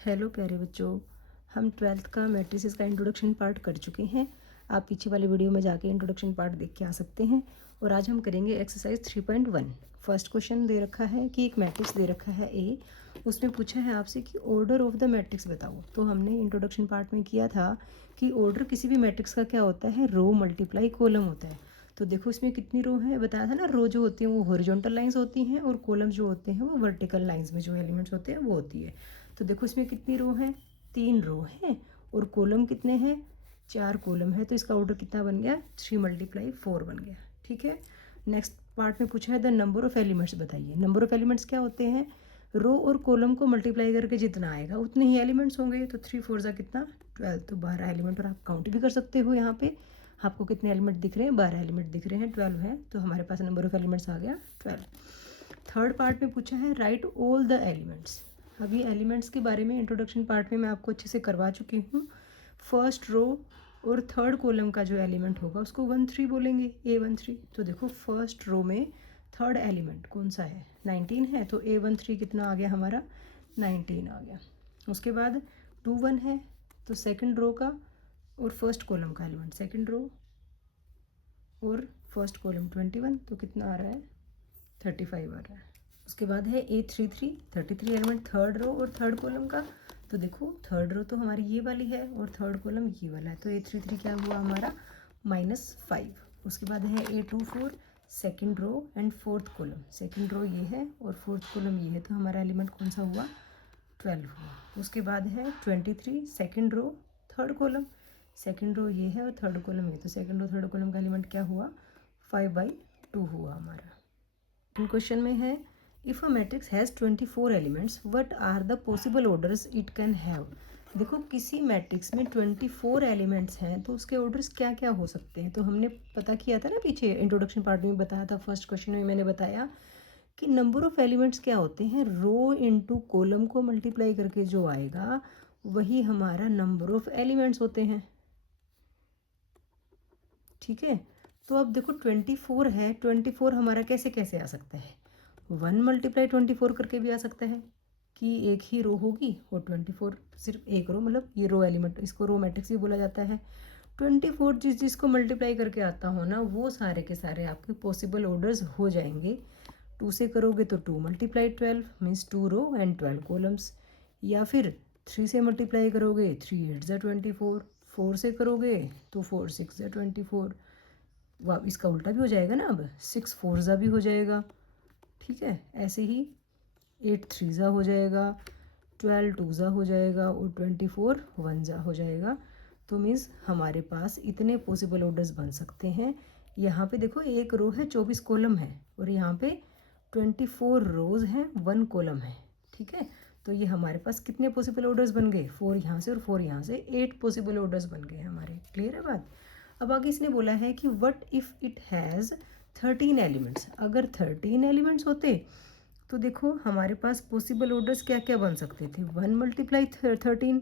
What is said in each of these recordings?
Hello प्यारे बच्चों, हम ट्वेल्थ का मैट्रिसेस का इंट्रोडक्शन पार्ट कर चुके हैं। आप पीछे वाले वीडियो में जाके इंट्रोडक्शन पार्ट देख के आ सकते हैं। और आज हम करेंगे एक्सरसाइज 3.1। फर्स्ट क्वेश्चन दे रखा है कि एक मैट्रिक्स दे रखा है ए, उसमें पूछा है आपसे कि ऑर्डर ऑफ द मैट्रिक्स बताओ। तो हमने इंट्रोडक्शन पार्ट में किया था कि ऑर्डर किसी भी मैट्रिक्स का क्या होता है, रो मल्टीप्लाई कॉलम होता है। तो देखो इसमें कितनी रो है, बताया था ना। रो जो होती हैं वो हॉरिजॉन्टल लाइंस होती हैं और कॉलम जो होते हैं वो वर्टिकल लाइंस में जो एलिमेंट्स होते हैं वो होती है। तो देखो इसमें कितनी रो है, 3 रो है। और कॉलम कितने हैं, 4 कॉलम है। तो इसका ऑर्डर कितना बन गया, 3 × 4 बन गया। ठीक है। नेक्स्ट पार्ट में पूछा है द नंबर ऑफ एलिमेंट्स बताइए। नंबर ऑफ एलिमेंट्स क्या होते हैं, रो और कॉलम को मल्टीप्लाई करके जितना आएगा उतने ही एलिमेंट्स होंगे। तो 3 4 ज़ा कितना, 12। तो 12 एलिमेंट, और आप काउंट भी कर सकते हो। यहाँ पे आपको कितने एलिमेंट दिख रहे हैं, 12 एलिमेंट दिख रहे हैं, 12 है। तो हमारे पास नंबर ऑफ एलिमेंट्स आ गया 12। थर्ड पार्ट में पूछा है राइट ऑल द एलिमेंट्स। अभी एलिमेंट्स के बारे में इंट्रोडक्शन पार्ट में मैं आपको अच्छे से करवा चुकी हूँ। फर्स्ट रो और थर्ड कॉलम का जो एलिमेंट होगा उसको 1 3 बोलेंगे, A13। तो देखो फर्स्ट रो में थर्ड एलिमेंट कौन सा है, 19 है। तो A13 कितना आ गया हमारा, 19 आ गया। उसके बाद 2 1 है, तो सेकंड रो का और फर्स्ट कॉलम का एलिमेंट, सेकंड रो और फर्स्ट कॉलम 21, तो कितना आ रहा है, 35 आ रहा है। उसके बाद है A33, 33 एलिमेंट थर्ड रो और थर्ड कॉलम का। तो देखो थर्ड रो तो हमारी ये वाली है और थर्ड कॉलम ये वाला है। तो A33 क्या हुआ हमारा, -5। उसके बाद है A24, second row and fourth column. Second row ये है और फोर्थ कॉलम ये है। तो हमारा एलिमेंट कौन सा हुआ, 12 हुआ। उसके बाद है 23, second row third column. Second row ये है और थर्ड कॉलम ये। तो सेकंड रो थर्ड कॉलम का एलिमेंट क्या हुआ, 5/2 हुआ हमारा। क्वेश्चन में है if a matrix has 24 elements what are the possible orders it can have. देखो किसी मैट्रिक्स में 24 एलिमेंट्स हैं तो उसके ऑर्डर्स क्या क्या हो सकते हैं। तो हमने पता किया था ना, पीछे इंट्रोडक्शन पार्ट में बताया था। फर्स्ट क्वेश्चन में मैंने बताया कि नंबर ऑफ एलिमेंट्स क्या होते हैं, रो इनटू कॉलम को मल्टीप्लाई करके जो आएगा वही हमारा नंबर ऑफ एलिमेंट्स होते हैं। ठीक है। तो अब देखो 24 है, 24 हमारा कैसे कैसे आ सकता है, 1 × 24 करके भी आ सकता है कि एक ही रो होगी और 24 सिर्फ एक रो, मतलब ये रो एलिमेंट, इसको रो मैट्रिक्स भी बोला जाता है। 24 जिसको मल्टीप्लाई करके आता हो ना, वो सारे के सारे आपके पॉसिबल ऑर्डर्स हो जाएंगे। 2 से करोगे तो 2 × 12 मीन्स 2 रो एंड 12 कॉलम्स। या फिर 3 से मल्टीप्लाई करोगे, 3 8 ज़ा 24। 4 से करोगे तो 4 6 ज़ा 24। वाह, इसका उल्टा भी हो जाएगा ना, अब 6 4 ज़ा भी हो जाएगा। ठीक है। ऐसे ही 8 3 ज़ा हो जाएगा, 12 2 ज़ा हो जाएगा और 24 1 ज़ा हो जाएगा। तो मीन्स हमारे पास इतने पॉसिबल ऑर्डर्स बन सकते हैं। यहाँ पे देखो एक रो है, 24 कॉलम है, और यहाँ पे 24 रोज हैं, 1 कॉलम है। ठीक है। तो ये हमारे पास कितने पॉसिबल ऑर्डर्स बन गए, 4 यहाँ से और 4 यहाँ से, 8 पॉसिबल ऑर्डर्स बन गए हमारे। क्लियर है बात। अब आगे इसने बोला है कि what if it has 13 elements. अगर 13 एलिमेंट्स होते तो देखो हमारे पास पॉसिबल ऑर्डर्स क्या क्या बन सकते थे, 1 × 13,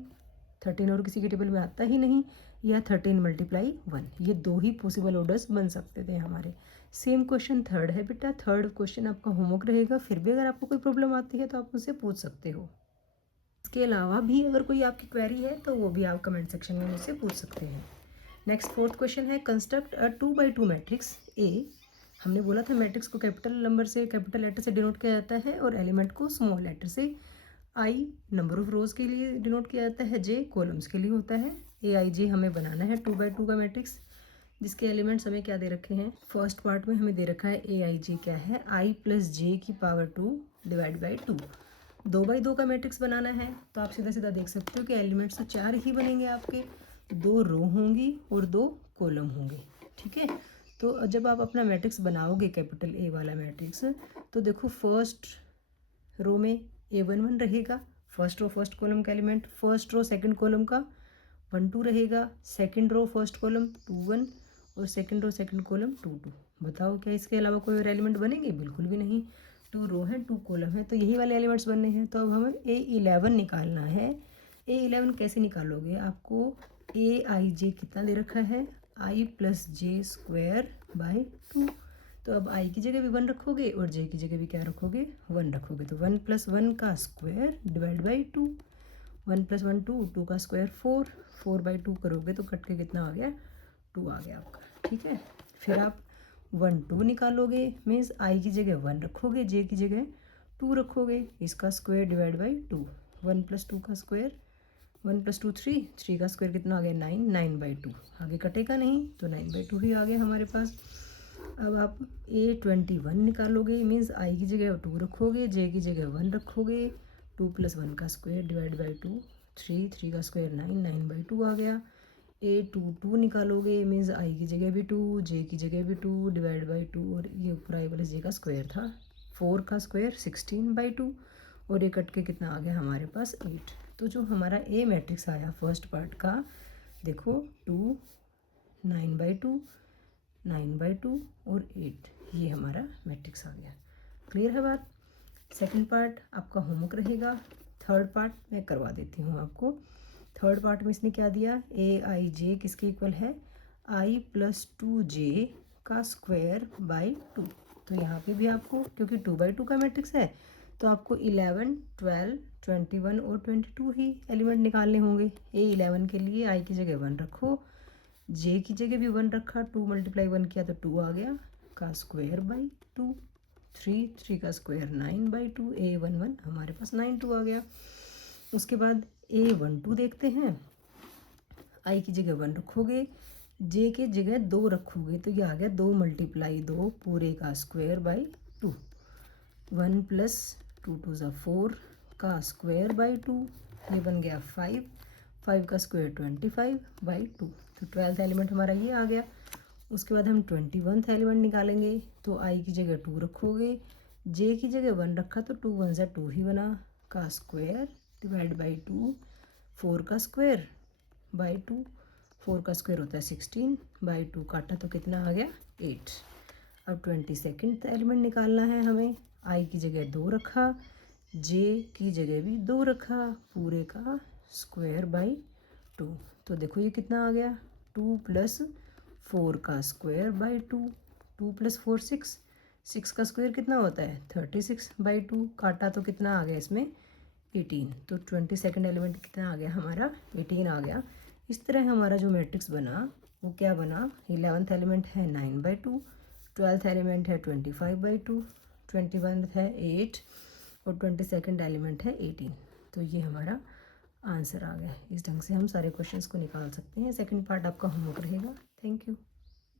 13 और किसी की टेबल में आता ही नहीं, या 13 × 1, ये दो ही पॉसिबल ऑर्डर्स बन सकते थे हमारे। सेम क्वेश्चन थर्ड है बेटा, थर्ड क्वेश्चन आपका होमवर्क रहेगा। फिर भी अगर आपको कोई प्रॉब्लम आती है तो आप मुझसे पूछ सकते हो। इसके अलावा भी अगर कोई आपकी क्वेरी है तो वो भी आप कमेंट सेक्शन में मुझसे पूछ सकते हैं। नेक्स्ट फोर्थ क्वेश्चन है कंस्ट्रक्ट अ 2×2 मैट्रिक्स ए। हमने बोला था मैट्रिक्स को कैपिटल नंबर से, कैपिटल लेटर से डिनोट किया जाता है और एलिमेंट को स्मॉल लेटर से। आई नंबर ऑफ रोज के लिए डिनोट किया जाता है, जे कॉलम्स के लिए होता है। AIJ हमें बनाना है 2×2 का मैट्रिक्स, जिसके एलिमेंट्स हमें क्या दे रखे हैं। फर्स्ट पार्ट में हमें दे रखा है AIJ क्या है, I+J⁴ डिवाइड बाई 2। 2×2 का मैट्रिक्स बनाना है। तो आप सीधा सीधा देख सकते हो कि एलिमेंट्स तो 4 ही बनेंगे आपके, 2 रो होंगी और 2 कॉलम होंगे। ठीक है। तो जब आप अपना मैट्रिक्स बनाओगे कैपिटल A वाला मैट्रिक्स, तो देखो फर्स्ट रो में A11 रहेगा, फर्स्ट रो फर्स्ट कॉलम का element, first row second column का 1 2 रहेगा, सेकंड रो फर्स्ट कॉलम 2 1 और सेकंड रो सेकंड कॉलम 2 2। बताओ क्या इसके अलावा कोई और एलिमेंट बनेंगे, बिल्कुल भी नहीं। 2 रो है 2 कॉलम है, तो यही वाले एलिमेंट्स बनने हैं। तो अब हमें A11 निकालना है। A11 कैसे निकालोगे, आपको AIJ कितना दे रखा है, I+J² तो अब I की जगह भी 1 रखोगे और J की जगह भी क्या रखोगे, 1 रखोगे। तो 1 + 1 का स्क्वायर डिवाइड बाई 2, 1+1 2, 2 का स्क्वायर 4, 4/2 करोगे तो कट के कितना आ गया 2 आ गया आपका, ठीक है। फिर आप 1 2 निकालोगे, मीन्स आई की जगह 1 रखोगे, जे की जगह 2 रखोगे, इसका स्क्वायर डिवाइड बाई 2, 1+2 का स्क्वायर, 1+2 3, 3 का स्क्वायर कितना आ गया 9, 9/2, आगे कटेगा नहीं तो 9/2 ही आ गया हमारे पास। अब आप A21 निकालोगे, मीन्स आई की जगह 2 रखोगे, जे की जगह 1 रखोगे, 2+1 का स्क्वायर डिवाइड बाई 2, 3, 3 का स्क्वायर 9, 9/2 आ गया। A22 निकालोगे, मीन्स आई की जगह भी 2, जे की जगह भी 2 डिवाइड बाई 2, और ये ऊपर आई वाले जे का स्क्वायर था, 4 का स्क्वायर 16/2, और ये कट के कितना आ गया हमारे पास 8। तो जो हमारा ए मैट्रिक्स आया फर्स्ट पार्ट का, देखो 2, 9/2, 9/2 और 8, ये हमारा मैट्रिक्स आ गया। क्लियर है बात। सेकंड पार्ट आपका होमवर्क रहेगा, थर्ड पार्ट मैं करवा देती हूँ आपको। थर्ड पार्ट में इसने क्या दिया, AIJ किसके इक्वल है, I+2J का स्क्वायर बाई 2। तो यहाँ पे भी आपको, क्योंकि 2/2 का मैट्रिक्स है, तो आपको 11, 12, 21 और 22 ही एलिमेंट निकालने होंगे। A11 के लिए आई की जगह 1 रखो, जे की जगह भी 1 रखा, 2 × 1 किया तो 2 आ गया, का स्क्वायर बाई 2, 3, 3 का स्क्वायर 9/2, A11 हमारे पास 9/2 आ गया। उसके बाद A12 देखते हैं, आई की जगह 1 रखोगे, जे के जगह 2 रखोगे, तो ये आ गया 2 × 2 पूरे का स्क्वायर बाई 2, 1 + 2 2 4 का स्क्वायर बाई 2, ये बन गया 5, 5 का स्क्वायर 25/2। तो 12th एलिमेंट हमारा ये आ गया। उसके बाद हम 21th एलिमेंट निकालेंगे, तो आई की जगह 2 रखोगे, जे की जगह 1 रखा तो 2 1 2 ही बना, का स्क्वायर डिवाइड बाई 2, 4 का स्क्वायर बाई 2, 4 का स्क्वायर होता है 16/2, काटा तो कितना आ गया 8। अब 22nd एलिमेंट निकालना है हमें, आई की जगह 2 रखा, जे की जगह भी 2 रखा, पूरे का स्क्वायर बाई 2। तो देखो ये कितना आ गया, 2 + 4 का स्क्वायर बाई 2, 2 + 4 6, 6 का स्क्वायर कितना होता है 36/2, काटा तो कितना आ गया इसमें 18। तो 22nd एलिमेंट कितना आ गया हमारा 18 आ गया। इस तरह हमारा जो मैट्रिक्स बना वो क्या बना, 11th एलिमेंट है 9/2, 12th एलिमेंट है 25/2, 21th है 8 और 22nd एलिमेंट है 18। तो ये हमारा आंसर आ गया। इस ढंग से हम सारे क्वेश्चंस को निकाल सकते हैं। सेकंड पार्ट आपका होमवर्क रहेगा। Thank you.